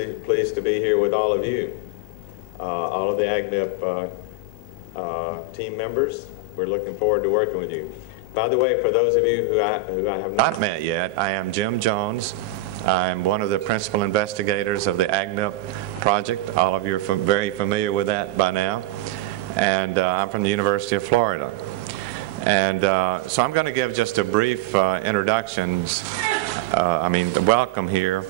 Pleased to be here with all of you, all of the AgNIP team members. We're looking forward to working with you. By the way, for those of you who I have not met yet, I am Jim Jones. I'm one of the principal investigators of the AgNIP project. All of you are very familiar with that by now. And I'm from the University of Florida. And so I'm going to give just a brief the welcome here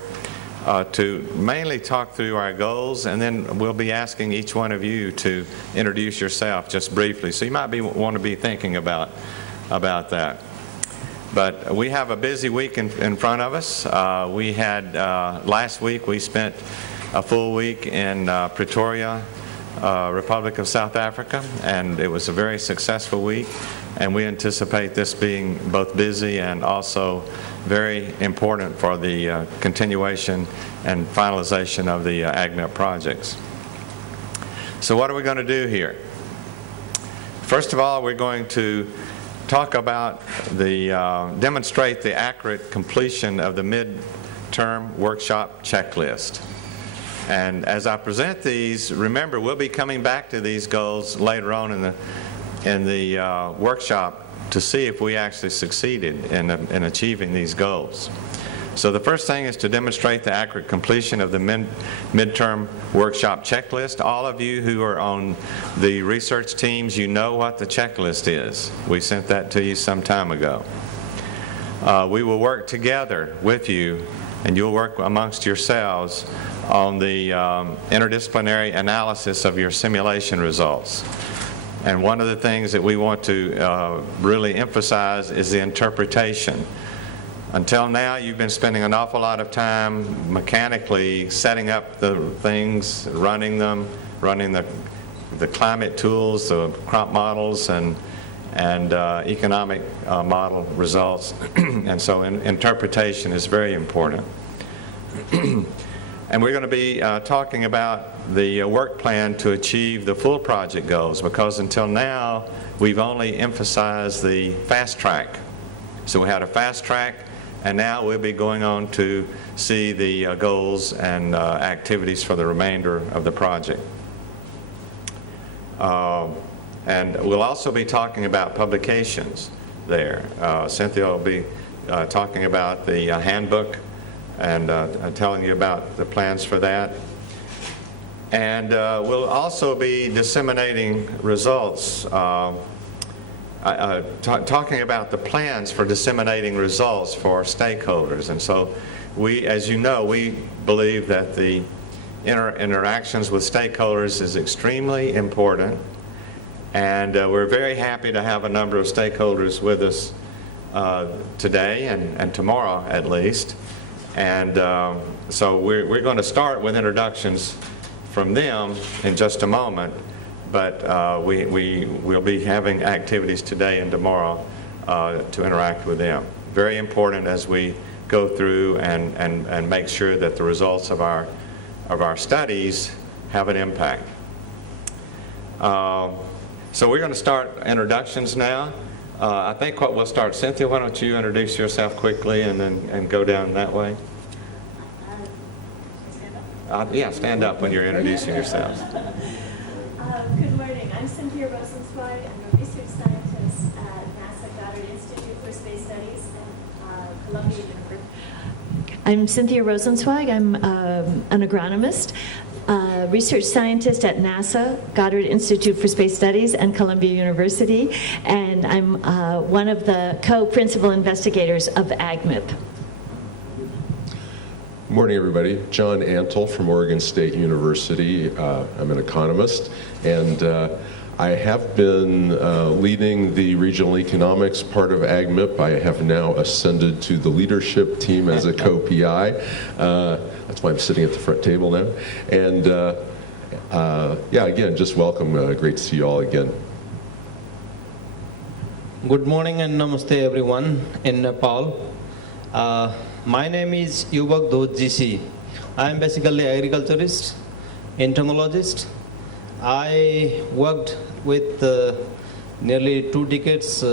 to mainly talk through our goals, and then we'll be asking each one of you to introduce yourself just briefly. So you might want to be thinking about that. But we have a busy week in front of us. We had last week we spent a full week in Pretoria, Republic of South Africa, and it was a very successful week. And we anticipate this being both busy and also very important for the continuation and finalization of the AgNIP projects. So what are we going to do here? First of all, we're going to talk about demonstrate the accurate completion of the midterm workshop checklist. And as I present these, remember, we'll be coming back to these goals later on in the workshop to see if we actually succeeded in achieving these goals. So the first thing is to demonstrate the accurate completion of the midterm workshop checklist. All of you who are on the research teams, you know what the checklist is. We sent that to you some time ago. We will work together with you, and you'll work amongst yourselves on the interdisciplinary analysis of your simulation results. And one of the things that we want to really emphasize is the interpretation. Until now, you've been spending an awful lot of time mechanically setting up the things, running them, running the climate tools, the crop models, and economic model results. And so interpretation is very important. And we're going to be talking about the work plan to achieve the full project goals, because until now we've only emphasized the fast track. So we had a fast track, and now we'll be going on to see the goals and activities for the remainder of the project. And we'll also be talking about publications there. Cynthia will be talking about the handbook and telling you about the plans for that. And we'll also be disseminating results, talking about the plans for disseminating results for stakeholders. And so we, as you know, we believe that the interactions with stakeholders is extremely important. And we're very happy to have a number of stakeholders with us today and tomorrow at least. And so we're going to start with introductions from them in just a moment, but we'll be having activities today and tomorrow to interact with them. Very important as we go through and make sure that the results of our studies have an impact. So we're going to start introductions now. I think what we'll start, Cynthia, why don't you introduce yourself quickly and go down that way? Yeah, stand up when you're introducing yourselves. Good morning. I'm Cynthia Rosenzweig. I'm a research scientist at NASA Goddard Institute for Space Studies and Columbia University. I'm Cynthia Rosenzweig. I'm an agronomist, research scientist at NASA Goddard Institute for Space Studies and Columbia University, and I'm one of the co-principal investigators of AgNIP. Good morning, everybody. John Antle from Oregon State University. I'm an economist, and I have been leading the regional economics part of AgNIP. I have now ascended to the leadership team as a co-PI. That's why I'm sitting at the front table now. And yeah, again, just welcome. Great to see you all again. Good morning and namaste everyone in Nepal. My name is Yubak Dojisi. I am basically agriculturist, entomologist. I worked with nearly 2 decades,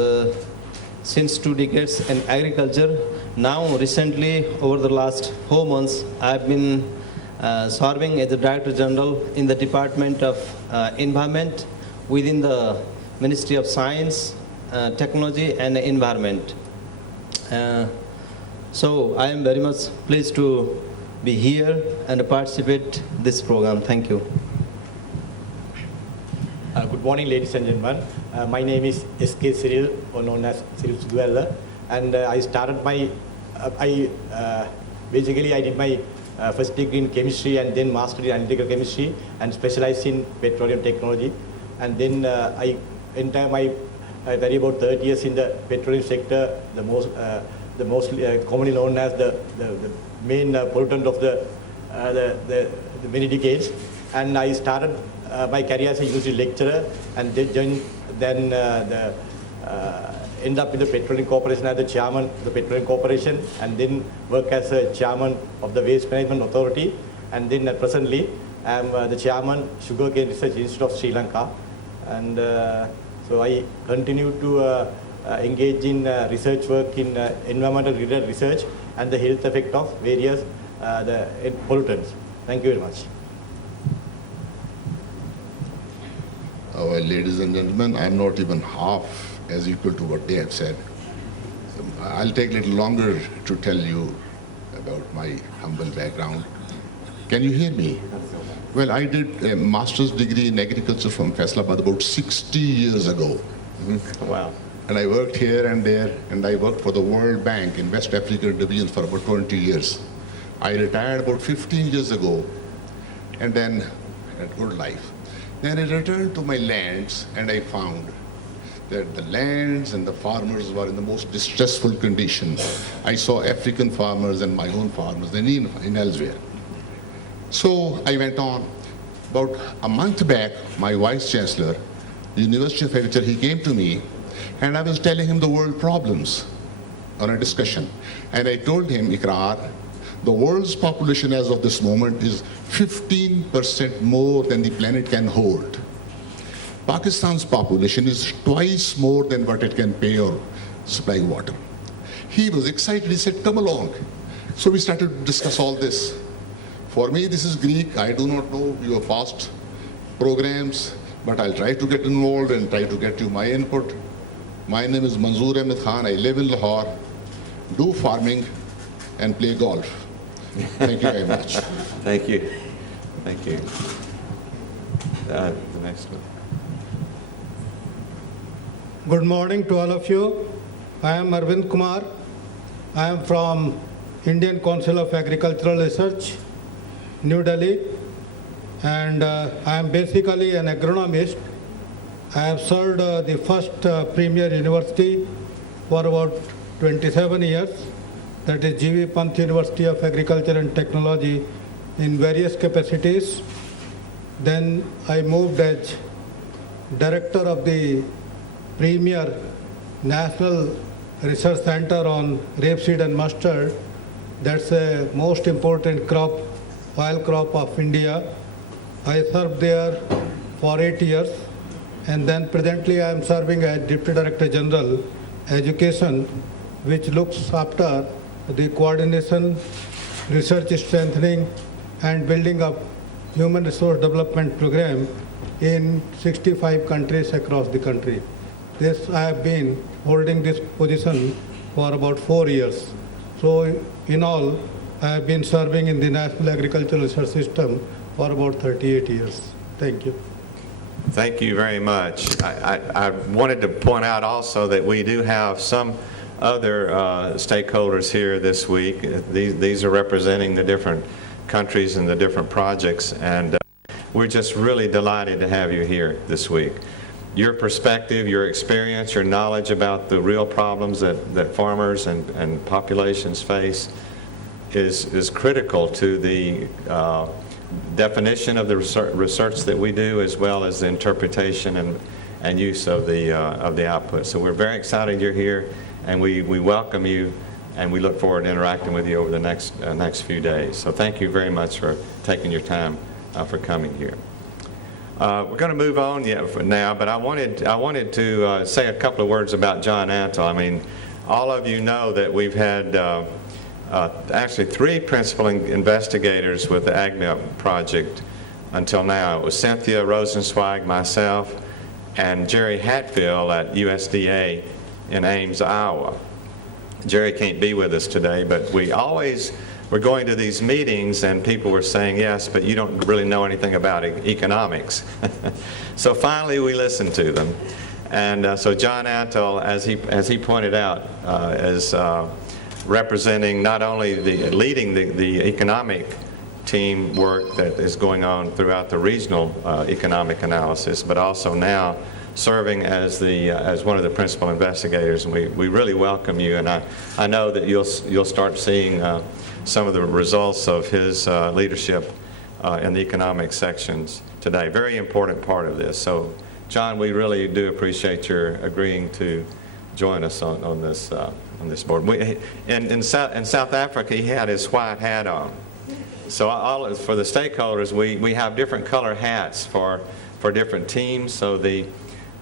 since 2 decades in agriculture. Now recently, over the last 4 months, I've been serving as the Director General in the Department of Environment within the Ministry of Science, Technology and Environment. So I am very much pleased to be here and participate this program. Thank you. Good morning, ladies and gentlemen. My name is S.K. Cyril, or known as Cyril Sudwella, and I started my, basically I did my first degree in chemistry and then master in analytical chemistry and specialized in petroleum technology. And then I entire my very about 30 years in the petroleum sector, the most commonly known as the main pollutant of the many decades. And I started my career as a university lecturer, and then end up in the Petroleum Corporation as the chairman of the Petroleum Corporation, and then work as a chairman of the Waste Management Authority, and then presently I am the chairman Sugarcane Research Institute of Sri Lanka, and so I continue to engage in research work in environmental related research and the health effect of various the pollutants. Thank you very much. Well, ladies and gentlemen, I'm not even half as equal to what they have said. I'll take a little longer to tell you about my humble background. Can you hear me? Well, I did a master's degree in agriculture from Faisalabad about 60 years ago. Wow. And I worked here and there, and I worked for the World Bank in West African division for about 20 years. I retired about 15 years ago, and then had a good life. Then I returned to my lands, and I found that the lands and the farmers were in the most distressful condition. I saw African farmers and my own farmers and in elsewhere. So I went on. About a month back, my vice chancellor, the University of Agriculture, he came to me, and I was telling him the world problems on a discussion. And I told him, Ikrar, the world's population as of this moment is 15% more than the planet can hold. Pakistan's population is twice more than what it can pay or supply water. He was excited. He said, come along. So we started to discuss all this. For me, this is Greek. I do not know your past programs, but I'll try to get involved and try to get you my input. My name is Manzoor Ahmed Khan. I live in Lahore, do farming, and play golf. Thank you very much. Thank you. Thank you. The next one. Good morning to all of you. I am Arvind Kumar. I am from Indian Council of Agricultural Research, New Delhi, and I am basically an agronomist. I have served the first premier university for about 27 years, that is G.V. Pant University of Agriculture and Technology, in various capacities. Then I moved as director of the premier National Research Center on rapeseed and mustard. That's the most important crop, oil crop of India. I served there for 8 years, and then presently I am serving as Deputy Director General Education, which looks after the coordination, research strengthening, and building up human resource development program in 65 countries across the country. This I have been holding this position for about 4 years. So in all, I have been serving in the National Agricultural Research System for about 38 years. Thank you. Thank you very much. I wanted to point out also that we do have some other stakeholders here this week. These are representing the different countries and the different projects, and we're just really delighted to have you here this week. Your perspective, your experience, your knowledge about the real problems that farmers and populations face is critical to the definition of the research that we do, as well as the interpretation and use of the output. So we're very excited you're here, and we welcome you, and we look forward to interacting with you over the next few days. So thank you very much for taking your time for coming here. We're going to move on now, but I wanted to say a couple of words about John Antle. I mean, all of you know that we've had actually 3 principal investigators with the AgMIP project until now. It was Cynthia Rosenzweig, myself, and Jerry Hatfield at USDA in Ames, Iowa. Jerry can't be with us today, but we always were going to these meetings and people were saying, yes, but you don't really know anything about economics. So finally we listened to them. And so John Antle, as he pointed out, is representing not only leading the economic team work that is going on throughout the regional economic analysis, but also now serving as one of the principal investigators. And we really welcome you, and I know that you'll start seeing some of the results of his leadership in the economic sections today. Very important part of this. So, John, we really do appreciate your agreeing to join us on this board. In South Africa, he had his white hat on. So for the stakeholders, we have different color hats for different teams. So the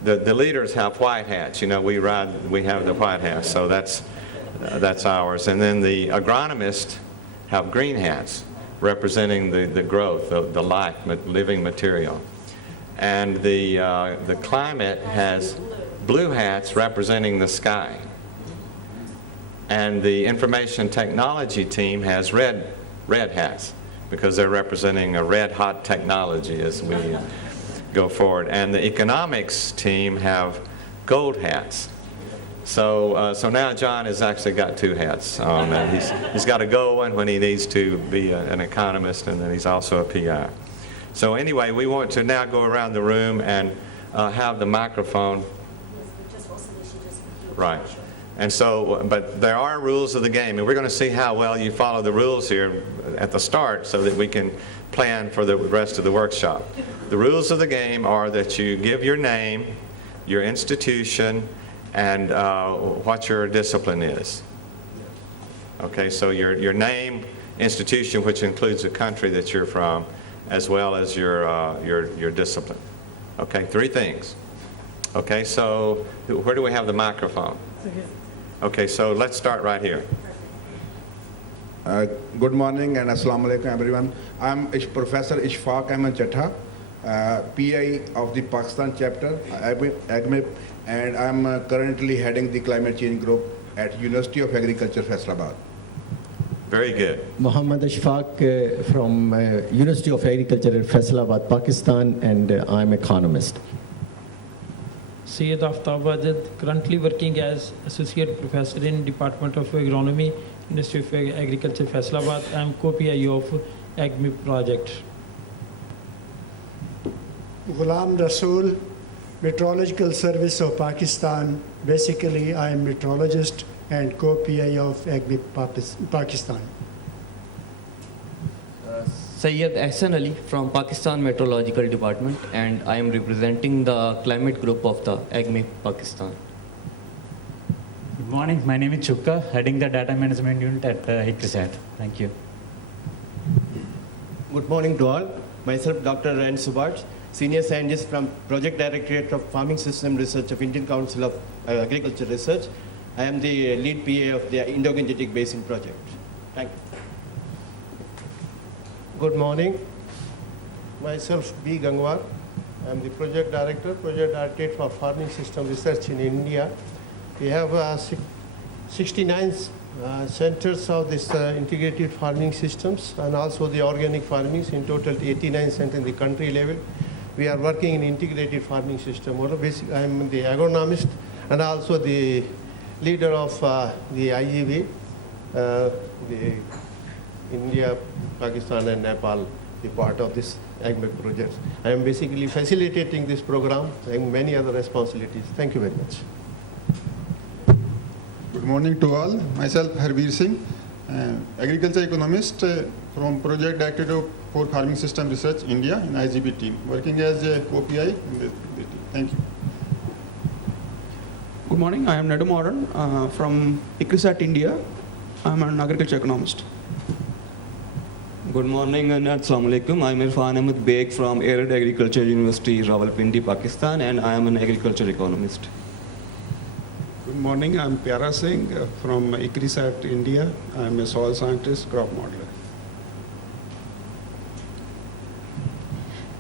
leaders have white hats. You know, we have the white hats. So that's ours. And then the agronomists have green hats, representing the growth, the life, living material. And the climate has blue hats representing the sky. And the information technology team has red hats because they're representing a red hot technology as we go forward. And the economics team have gold hats. So now John has actually got 2 hats on. He's got a gold one when he needs to be an economist, and then he's also a PI. So anyway, we want to now go around the room and have the microphone. Right. And so, but there are rules of the game, and we're going to see how well you follow the rules here at the start so that we can plan for the rest of the workshop. The rules of the game are that you give your name, your institution, and what your discipline is. Okay, so your name, institution, which includes the country that you're from, as well as your discipline. Okay, 3 things. Okay, so where do we have the microphone? Okay, so let's start right here. Good morning and Assalamu alaikum everyone. I'm Professor Ishfaq Ahmed Jatha, PI of the Pakistan chapter, AgMIP, and I'm currently heading the climate change group at University of Agriculture, Faisalabad. Very good. Muhammad Ishfaq from University of Agriculture at Faisalabad, Pakistan, and I'm economist. Syed Aftab Wajid, currently working as Associate Professor in Department of Agronomy, Ministry of Agriculture, Faisalabad. I'm co-PI of AgMIP project. Ghulam Rasool, Meteorological Service of Pakistan. Basically, I am meteorologist and co-PI of AgMIP Pakistan. Syed Ahsan Ali from Pakistan Meteorological Department, and I am representing the climate group of the AgMIP Pakistan. Good morning, my name is Chukka, heading the data management unit at ICRISAT. Thank you. Good morning to all. Myself, Dr. Ran Subhash, Senior Scientist from Project Directorate of Farming System Research of Indian Council of Agriculture Research. I am the lead PA of the Indo-Gangetic Basin project. Thank you. Good morning. Myself, B. Gangwar. I am the Project Directorate for Farming System Research in India. We have 69 centers of this integrated farming systems and also the organic farming, in total 89 centers in the country level. We are working in integrated farming system. Basically, I am the agronomist and also the leader of the IGV, the India, Pakistan and Nepal, the part of this AgMIP project. I am basically facilitating this program and many other responsibilities. Thank you very much. Good morning to all. Myself, Harveer Singh, agriculture economist from Project Directorate for Farming System Research, India, in IGB team, working as a co-PI in the team. Thank you. Good morning. I am Nadu Moran from ICRISAT, India. I am an agriculture economist. Good morning and Assalamu alaikum. I am Irfan Ahmed Beg from Arid Agriculture University, Rawalpindi, Pakistan, and I am an agriculture economist. Good morning. I'm Pyara Singh from ICRISAT, India. I'm a soil scientist, crop modeler.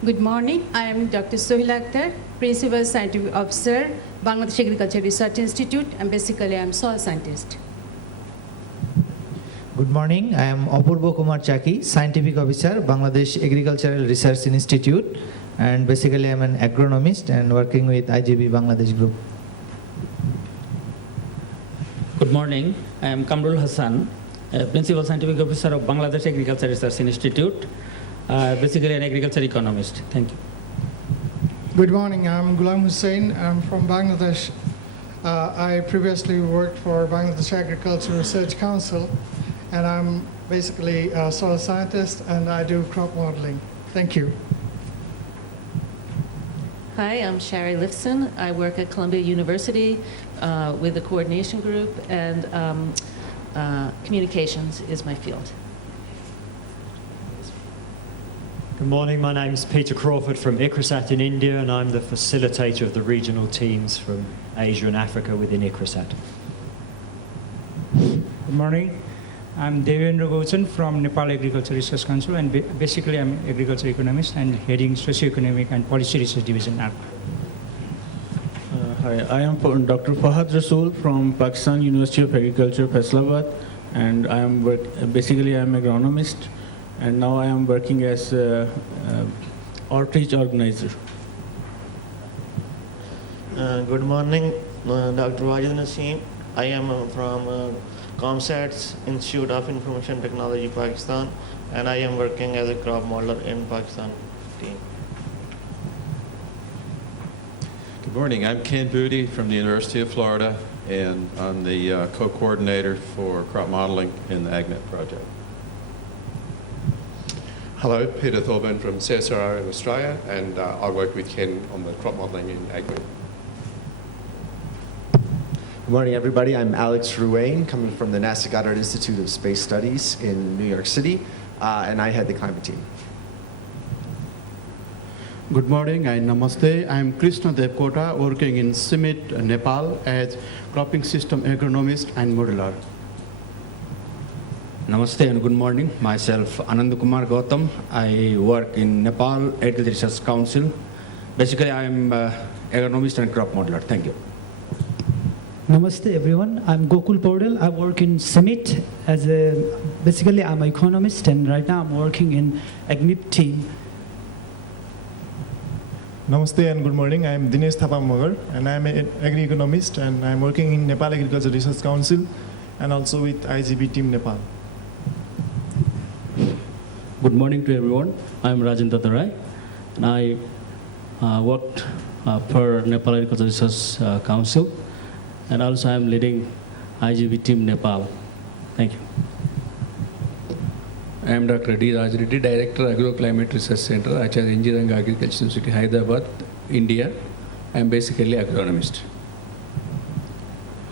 Good morning. I am Dr. Sohil Akhtar, Principal Scientific Officer, Bangladesh Agriculture Research Institute, and basically I'm soil scientist. Good morning. I am Apurva Kumar Chaki, Scientific Officer, Bangladesh Agricultural Research Institute, and basically I'm an agronomist and working with IGB Bangladesh Group. Good morning. I am Kamrul Hassan, Principal Scientific Officer of Bangladesh Agriculture Research Institute, basically an agriculture economist. Thank you. Good morning. I'm Ghulam Hussain. I'm from Bangladesh. I previously worked for Bangladesh Agriculture Research Council, and I'm basically a soil scientist, and I do crop modeling. Thank you. Hi, I'm Shari Lifson. I work at Columbia University with the coordination group, and communications is my field. Good morning, my name is Peter Crawford from ICRISAT in India, and I'm the facilitator of the regional teams from Asia and Africa within ICRISAT. Good morning. I'm Devendra Gauchan from Nepal Agriculture Research Council, and basically I'm an agriculture economist and heading Socioeconomic and Policy Research Division now. Hi, I am Dr. Fahad Rasool from Pakistan University of Agriculture, Faisalabad, and I am basically I'm an agronomist, and now I am working as outreach organizer. Good morning, Dr. Wajid Naseem. I am from ComSat's Institute of Information Technology, Pakistan, and I am working as a crop modeler in Pakistan team. Good morning, I'm Ken Booty from the University of Florida, and I'm the co-coordinator for crop modeling in the AgMet project. Hello, Peter Thorburn from CSIRO in Australia, and I work with Ken on the crop modeling in AgMet. Good morning, everybody. I'm Alex Ruane, coming from the NASA Goddard Institute of Space Studies in New York City, and I head the climate team. Good morning and namaste. I'm Krishna Devkota, working in Simit, Nepal as cropping system agronomist and modeler. Namaste and good morning. Myself, Anand Kumar Gautam. I work in Nepal Agriculture Research Council. Basically, I am agronomist and crop modeler. Thank you. Namaste everyone, I'm Gokul Paudel. I work in Summit as basically I'm an economist, and right now I'm working in AgMIP team. Namaste and good morning, I'm Dinesh Thapa Magar, and I'm an agri-economist, and I'm working in Nepal Agriculture Research Council and also with IGB team Nepal. Good morning to everyone. I'm Rajan Tatarai, and I worked for Nepal Agriculture Research Council, and also I'm leading IGB team Nepal. Thank you. I am Dr. D. Raj Reddy, Director, Agroclimate Research Center, Acharya Engineering Agriculture University, Hyderabad, India. I am basically agronomist.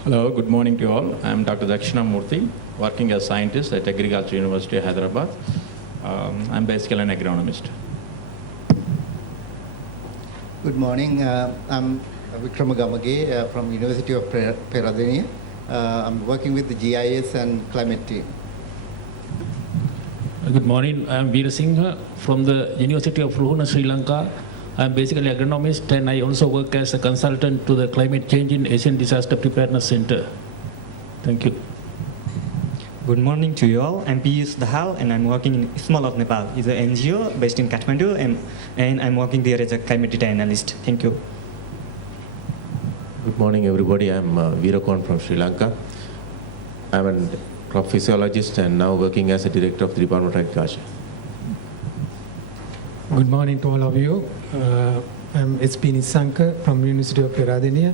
Hello, good morning to you all. I am Dr. Dakshina Murthy, working as scientist at Agriculture University, Hyderabad. I am basically an agronomist. Good morning. I'm Vikram Gamage from University of Peradeniya. I'm working with the GIS and climate team. Good morning. I am Veer Singh from the University of Ruhuna, Sri Lanka. I am basically an agronomist, and I also work as a consultant to the Climate Change in Asian Disaster Preparedness Center. Thank you. Good morning to you all. I'm Piyush Dahal, and I'm working in ISMAL of Nepal. It's an NGO based in Kathmandu, and I'm working there as a climate data analyst. Thank you. Good morning, everybody. I'm Veerakon from Sri Lanka. I'm a crop physiologist and now working as a director of the Department of Agriculture. Good morning to all of you. I'm SP Nisanka from University of Peradeniya.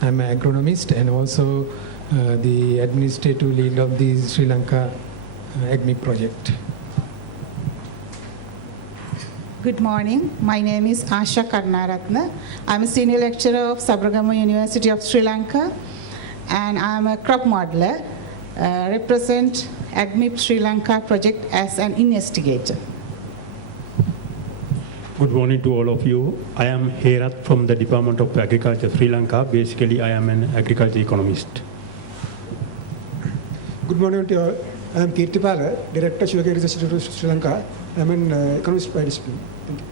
I'm an agronomist and also the administrative lead of the Sri Lanka AgMIP project. Good morning. My name is Asha Karnaratna. I'm a senior lecturer of Sabaragama University of Sri Lanka, and I'm a crop modeler. Represent AgMIP Sri Lanka project as an investigator. Good morning to all of you. I am Herath from the Department of Agriculture, Sri Lanka. Basically, I am an agriculture economist. Good morning to all. I am Kirtipala, Director, Sugar Research Institute of Sri Lanka. I am an economist by discipline. Thank you.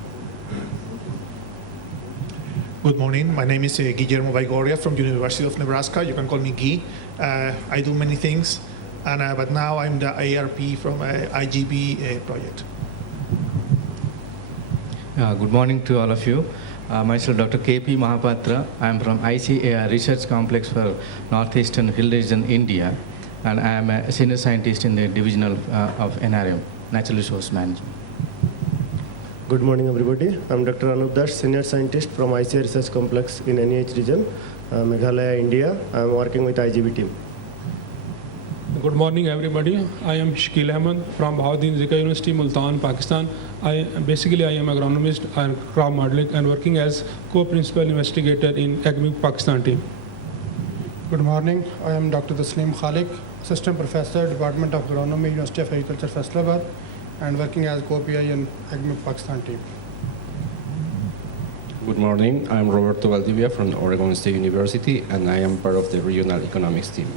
Good morning. My name is Guillermo Baigorria from University of Nebraska. You can call me Guy. I do many things, but now I'm the ARP from IGB project. Good morning to all of you. Myself, Dr. KP Mahapatra. I am from ICAR Research Complex for Northeastern Hill Region, India, and I am a senior scientist in the division of NRM, Natural Resource Management. Good morning, everybody. I'm Dr. Anup Das, senior scientist from ICAR Research Complex in NEH region, Meghalaya, India. I'm working with IGB team. Good morning, everybody. I am Shakil Ahmed from Bahauddin Zika University, Multan, Pakistan. I am agronomist and crop modeling and working as co-principal investigator in AgMIP Pakistan team. Good morning. I am Dr. Tasneem Khalik, assistant professor, Department of Agronomy, University of Agriculture, Faisalabad, and working as co-PI in AgMIP Pakistan team. Good morning. I am Roberto Valdivia from Oregon State University, and I am part of the regional economics team.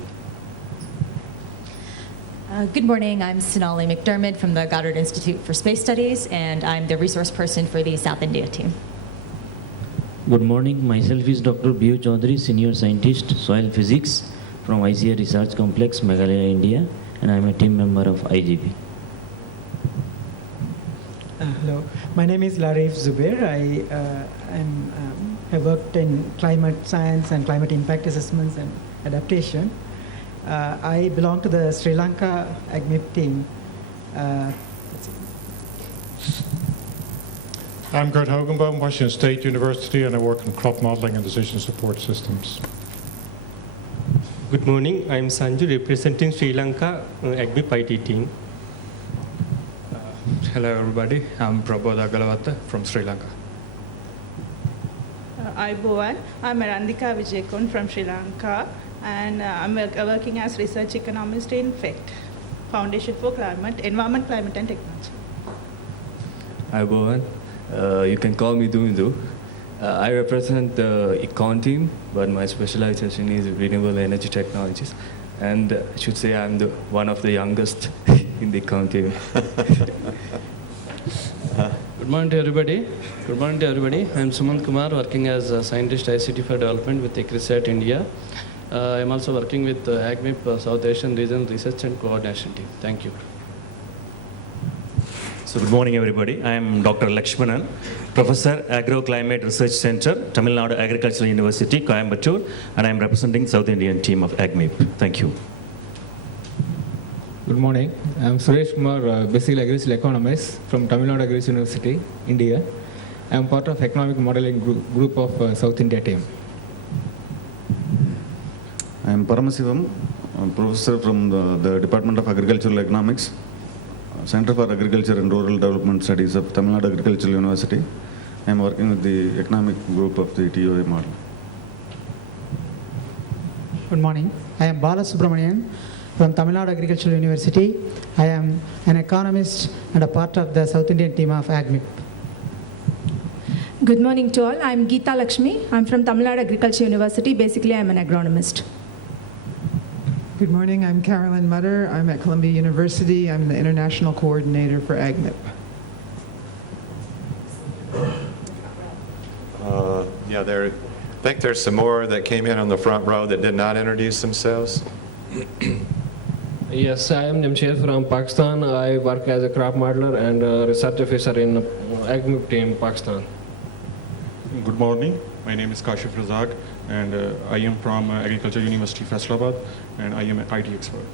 Good morning, I'm Sonali McDermott from the Goddard Institute for Space Studies, and I'm the resource person for the South India team. Good morning, myself is Dr. Biu Chaudhary, Senior Scientist, Soil Physics from ICAR Research Complex, Meghalaya, India, and I'm a team member of IGP. Hello, my name is Larif Zubair. I worked in climate science and climate impact assessments and adaptation. I belong to the Sri Lanka AgMIP team. I'm Gert Hogenboom, Washington State University, and I work in crop modeling and decision support systems. Good morning, I'm Sanju representing Sri Lanka AgMIP IT team. Hello everybody, I'm Prabodh Agalawatha from Sri Lanka. I'm Arandika Vijayakon from Sri Lanka, and I'm working as research economist in FECT, Foundation for Environment, Climate and Technology. Hi Bohan, you can call me Dundu. I represent the Econ team, but my specialization is renewable energy technologies, and I should say I'm one of the youngest in the Econ team. Good morning to everybody. I'm Sumant Kumar, working as a scientist ICT for development with ICRISAT India. I'm also working with AgMIP South Asian Regional Research and Coordination Team. Thank you. So good morning, everybody. I am Dr. Lakshmanan, Professor, Agro-Climate Research Center, Tamil Nadu Agricultural University, Coimbatore, and I am representing South Indian team of AgMIP. Thank you. Good morning. I am Suresh Kumar, basically agricultural economist from Tamil Nadu Agricultural University, India. I am part of economic modeling group of South India team. I am Paramasivam, professor from the Department of Agricultural Economics, Center for Agriculture and Rural Development Studies of Tamil Nadu Agricultural University. I am working with the economic group of the TOA model. Good morning. I am Bala Subramanian from Tamil Nadu Agricultural University. I am an economist and a part of the South Indian team of AgMIP. Good morning to all. I'm Geeta Lakshmi. I'm from Tamil Nadu Agriculture University. Basically, I'm an agronomist. Good morning. I'm Carolyn Mutter. I'm at Columbia University. I'm the international coordinator for AgMIP. I think there's some more that came in on the front row that did not introduce themselves. Yes, I am Jamshed from Pakistan. I work as a crop modeler and a research officer in AgMIP team, Pakistan. Good morning. My name is Kashif Razak, and I am from Agriculture University, Faisalabad, and I am an IT expert.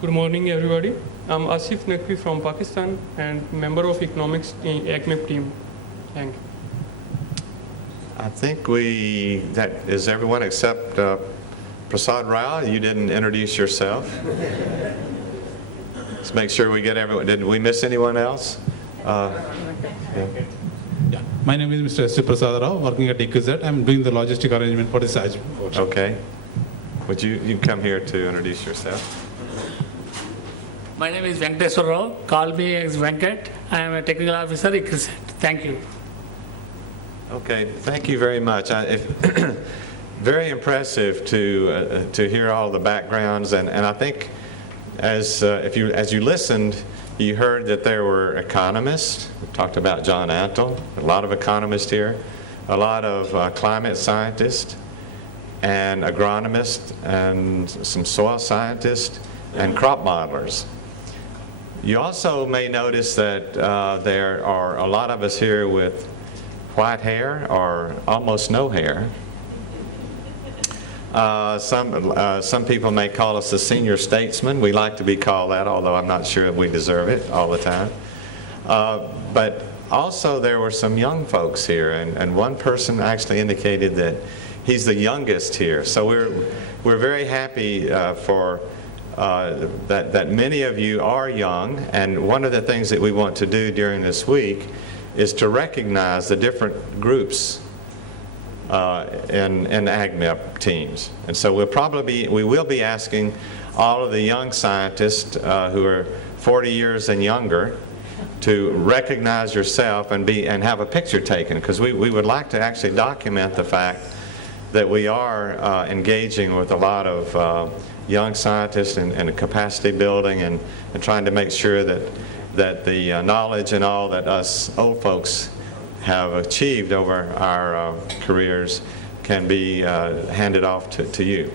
Good morning, everybody. I'm Asif Naqvi from Pakistan and member of economics in AgMIP team. Thank you. I think that is everyone except Prasad Rao. You didn't introduce yourself. Let's make sure we get everyone. Did we miss anyone else? My name is Mr. S. Prasad Rao, working at ICRISAT. I'm doing the logistic arrangement for this AGM. Okay. Would you come here to introduce yourself? My name is Venkateswar Rao. Call me as Venkat. I am a technical officer at Crescent. Thank you. Okay, thank you very much. Very impressive to hear all the backgrounds, and I think as you listened, you heard that there were economists. We talked about John Antle, a lot of economists here, a lot of climate scientists, and agronomists, and some soil scientists, and crop modelers. You also may notice that there are a lot of us here with white hair or almost no hair. Some people may call us the senior statesman. We like to be called that, although I'm not sure if we deserve it all the time. But also there were some young folks here, and one person actually indicated that he's the youngest here. So we're very happy for that many of you are young, and one of the things that we want to do during this week is to recognize the different groups in AgMIP teams. And so we will be asking all of the young scientists who are 40 years and younger to recognize yourself and have a picture taken, because we would like to actually document the fact that we are engaging with a lot of young scientists and capacity building and trying to make sure that the knowledge and all that us old folks have achieved over our careers can be handed off to you.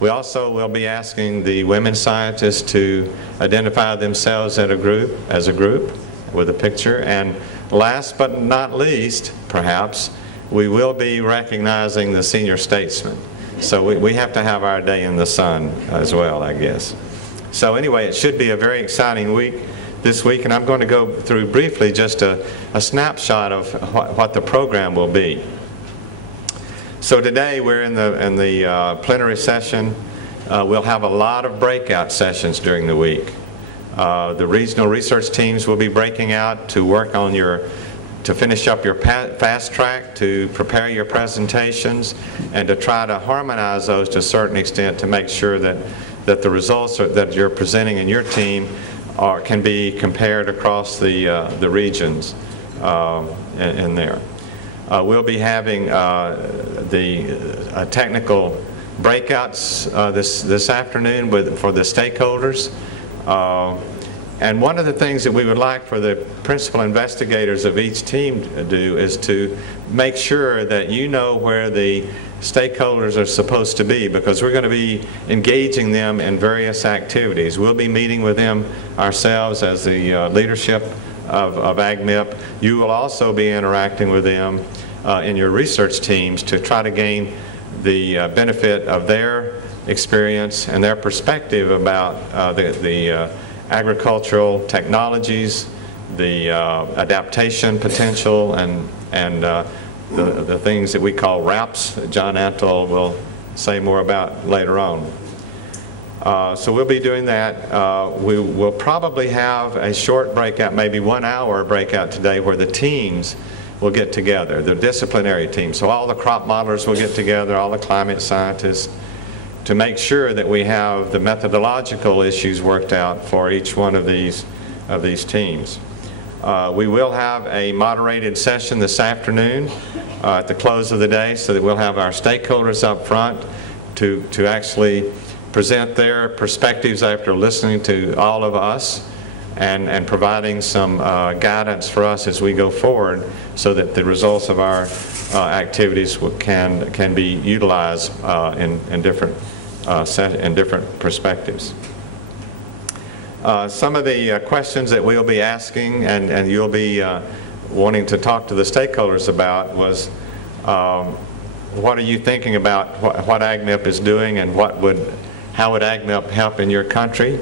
We also will be asking the women scientists to identify themselves as a group with a picture. And last but not least, perhaps, we will be recognizing the senior statesmen. So we have to have our day in the sun as well, I guess. So anyway, it should be a very exciting week this week, and I'm going to go through briefly just a snapshot of what the program will be. So today we're in the plenary session. We'll have a lot of breakout sessions during the week. The regional research teams will be breaking out to work on to finish up your fast track, to prepare your presentations, and to try to harmonize those to a certain extent to make sure that the results that you're presenting in your team can be compared across the regions in there. We'll be having the technical breakouts this afternoon for the stakeholders. And one of the things that we would like for the principal investigators of each team to do is to make sure that you know where the stakeholders are supposed to be, because we're going to be engaging them in various activities. We'll be meeting with them ourselves as the leadership of AgMIP. You will also be interacting with them in your research teams to try to gain the benefit of their experience and their perspective about the agricultural technologies, the adaptation potential, and the things that we call RAPs. John Antle will say more about later on. So we'll be doing that. We will probably have a short breakout, maybe 1 hour breakout today, where the teams will get together, the disciplinary teams. So all the crop modelers will get together, all the climate scientists, to make sure that we have the methodological issues worked out for each one of these teams. We will have a moderated session this afternoon at the close of the day, so that we'll have our stakeholders up front to actually present their perspectives after listening to all of us and providing some guidance for us as we go forward, so that the results of our activities can be utilized in different perspectives. Some of the questions that we'll be asking and you'll be wanting to talk to the stakeholders about was, what are you thinking about what AgMIP is doing, and how would AgMIP help in your country?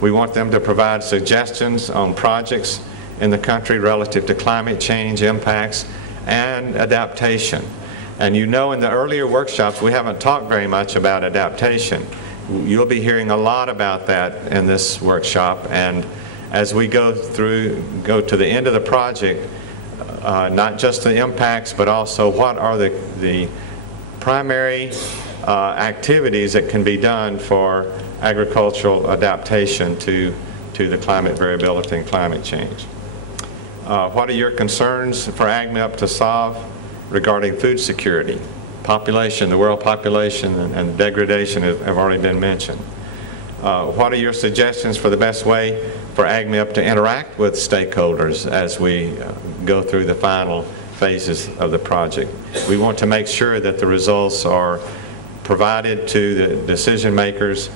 We want them to provide suggestions on projects in the country relative to climate change impacts and adaptation. And you know, in the earlier workshops, we haven't talked very much about adaptation. You'll be hearing a lot about that in this workshop, and as we go to the end of the project, not just the impacts, but also what are the primary activities that can be done for agricultural adaptation to to the climate variability and climate change. What are your concerns for AgMIP to solve regarding food security? Population, the world population and degradation have already been mentioned. What are your suggestions for the best way for AgMIP to interact with stakeholders as we go through the final phases of the project? We want to make sure that the results are provided to the decision makers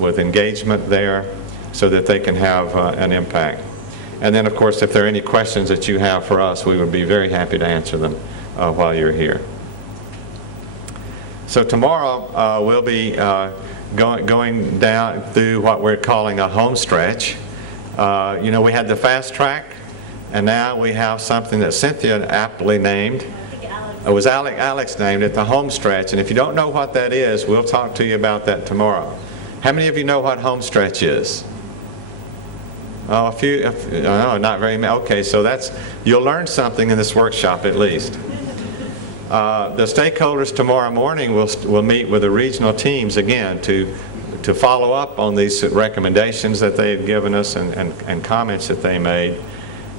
with engagement there so that they can have an impact. And then, of course, if there are any questions that you have for us, we would be very happy to answer them while you're here. So tomorrow we'll be going down through what we're calling a home stretch. You know, we had the fast track, and now we have something that Cynthia aptly named. It was Alex named it the home stretch. And if you don't know what that is, we'll talk to you about that tomorrow. How many of you know what home stretch is? Oh, a few. No, not very many. Okay, so you'll learn something in this workshop at least. The stakeholders tomorrow morning will meet with the regional teams again to follow up on these recommendations that they had given us and comments that they made.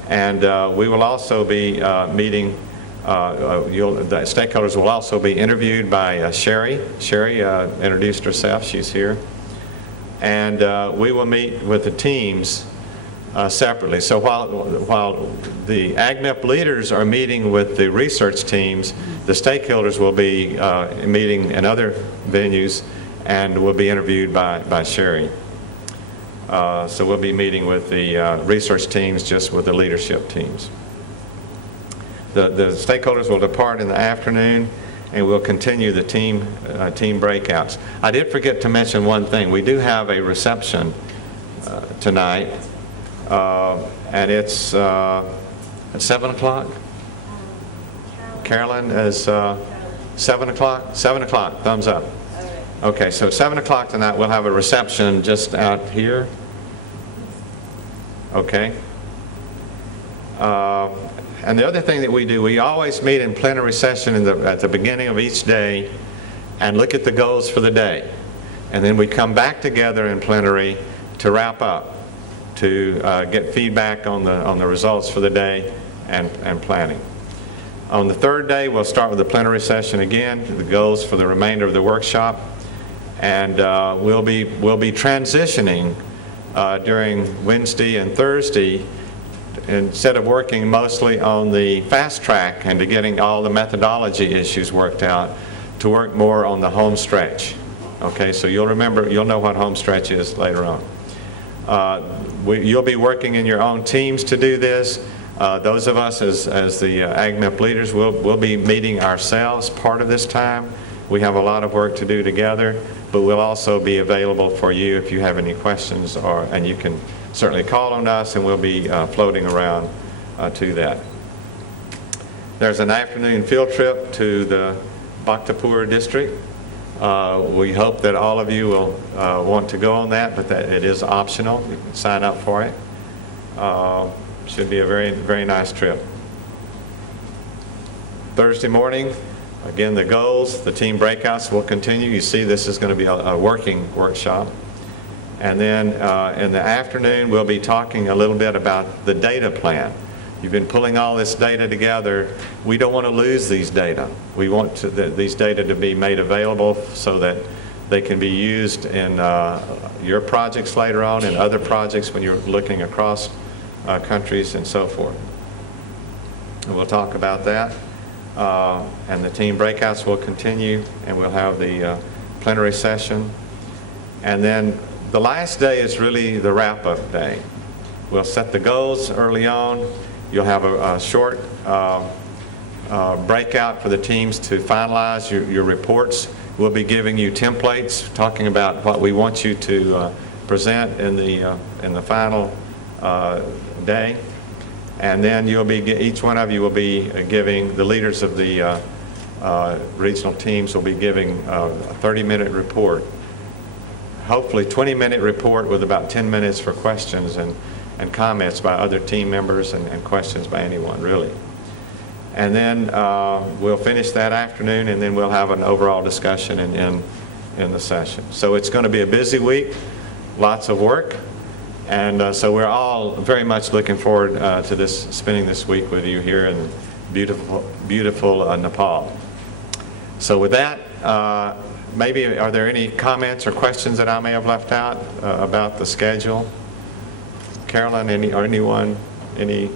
And we will also be meeting, the stakeholders will also be interviewed by Sherry. Sherry introduced herself, she's here. And we will meet with the teams separately. So while the AgMIP leaders are meeting with the research teams, the stakeholders will be meeting in other venues and will be interviewed by Sherry. So we'll be meeting with the research teams just with the leadership teams. The stakeholders will depart in the afternoon and we'll continue the team breakouts. I did forget to mention one thing. We do have a reception tonight. And it's at 7 o'clock. Carolyn is 7 o'clock? 7 o'clock, thumbs up. Okay, so 7 o'clock tonight we'll have a reception just out here. Okay. And the other thing that we do, we always meet in plenary session at the beginning of each day and look at the goals for the day. And then we come back together in plenary to wrap up, to get feedback on the results for the day and planning. On the third day, we'll start with the plenary session again, the goals for the remainder of the workshop, and we'll be transitioning during Wednesday and Thursday, instead of working mostly on the fast track and to getting all the methodology issues worked out, to work more on the home stretch. Okay, so you'll know what home stretch is later on. You'll be working in your own teams to do this. Those of us as the AgMIP leaders will be meeting ourselves part of this time. We have a lot of work to do together, but we'll also be available for you if you have any questions, and you can certainly call on us and we'll be floating around to that. There's an afternoon field trip to the Bhaktapur district. We hope that all of you will want to go on that, but that it is optional. You can sign up for it. Should be a very, very nice trip. Thursday morning, again, the goals, the team breakouts will continue. You see this is going to be a working workshop. And then in the afternoon, we'll be talking a little bit about the data plan. You've been pulling all this data together. We don't want to lose these data. We want these data to be made available so that they can be used in your projects later on, and other projects when you're looking across countries and so forth. And we'll talk about that. And the team breakouts will continue, and we'll have the plenary session. And then the last day is really the wrap-up day. We'll set the goals early on. You'll have a short breakout for the teams to finalize your reports. We'll be giving you templates talking about what we want you to present in the final day. And then each one of you will be giving, the leaders of the regional teams will be giving a 30-minute report. Hopefully 20-minute report with about 10 minutes for questions and comments by other team members and questions by anyone, really. And then we'll finish that afternoon, and then we'll have an overall discussion in the session. So it's going to be a busy week, lots of work, And so we're all very much looking forward to spending this week with you here in beautiful Nepal. So with that, maybe are there any comments or questions that I may have left out about the schedule? Carolyn, or anyone, any